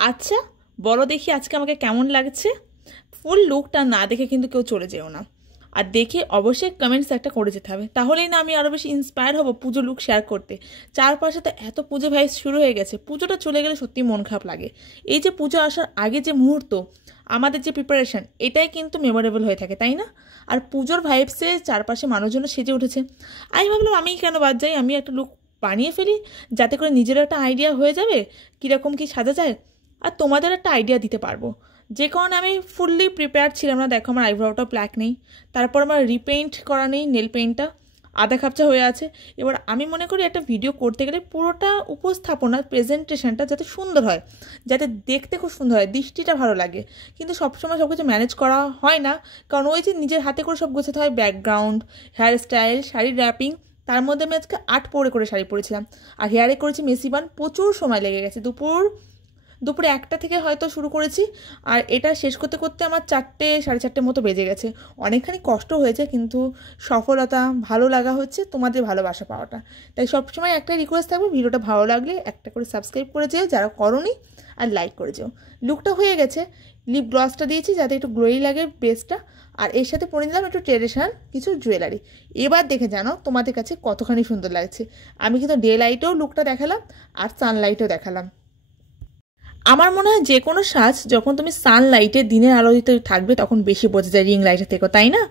আচ্ছা বলো দেখি আজকে আমাকে কেমন লাগছে। ফুল লুকটা না দেখে কিন্তু কেউ চলে যেও না, আর দেখে অবশ্যই কমেন্টস একটা করে যেতে হবে, তাহলেই না আমি আরও বেশি ইন্সপায়ার হব পুজো লুক শেয়ার করতে। চারপাশে তো এত পুজো ভাইবস শুরু হয়ে গেছে, পুজোটা চলে গেলে সত্যি মন খারাপ লাগে। এই যে পুজো আসার আগে যে মুহূর্ত, আমাদের যে প্রিপারেশন, এটাই কিন্তু মেমোরেবল হয়ে থাকে, তাই না? আর পুজোর ভাইবসে চারপাশে মানুষজন সেজে উঠেছে। আমি ভাবলাম আমি কেন বাদ যাই, আমি একটা লুক বানিয়ে ফেলি, যাতে করে নিজের একটা আইডিয়া হয়ে যাবে কীরকম কী সাজা যায়, আর তোমাদের একটা আইডিয়া দিতে পারবো। যে কারণে আমি ফুললি প্রিপেয়ার ছিলাম না। দেখো আমার আইব্রোটা ব্ল্যাক নেই, তারপর আমার রিপেইন্ট করা নেই, নেল পেইন্টটা আধা খাপচা হয়ে আছে। এবার আমি মনে করি একটা ভিডিও করতে গেলে পুরোটা উপস্থাপনা প্রেজেন্টেশনটা যাতে সুন্দর হয়, যাতে দেখতে খুব সুন্দর হয়, দৃষ্টিটা ভালো লাগে। কিন্তু সবসময় সব কিছু ম্যানেজ করা হয় না, কারণ ওই যে নিজের হাতে করে সব গোছাতে হয়, ব্যাকগ্রাউন্ড, হেয়ার স্টাইল, শাড়ির র্যাপিং। তার মধ্যে আমি আজকে 8 পরে করে শাড়ি পরেছিলাম, আর হেয়ারে করেছি মেসি বান। প্রচুর সময় লেগে গেছে, দুপুরে 1টা থেকে হয়তো শুরু করেছি, আর এটা শেষ করতে করতে আমার 4টে, 4:30 মতো বেজে গেছে। অনেকখানি কষ্ট হয়েছে, কিন্তু সফলতা, ভালো লাগা হচ্ছে তোমাদের ভালোবাসা পাওয়াটা। তাই সবসময় একটাই রিকোয়েস্ট থাকবে, ভিডিওটা ভালো লাগলে একটা করে সাবস্ক্রাইব করে যেও যারা করোনি, আর লাইক করে যেও। লুকটা হয়ে গেছে, লিপ গ্লসটা দিয়েছি যাতে একটু গ্লোই লাগে বেসটা, আর এর সাথে পরে নিলাম একটু ট্রেডিশনাল কিছু জুয়েলারি। এবার দেখে জানো তোমাদের কাছে কতখানি সুন্দর লাগছে। আমি কিন্তু ডে লাইটেও লুকটা দেখালাম, আর সানলাইটেও দেখালাম। আমার মনে হয় যে কোনো সাজ যখন তুমি সানলাইটে দিনের আলোতে থাকবে তখন বেশি বোঝা যায় রিং লাইটের থেকে, তাই না?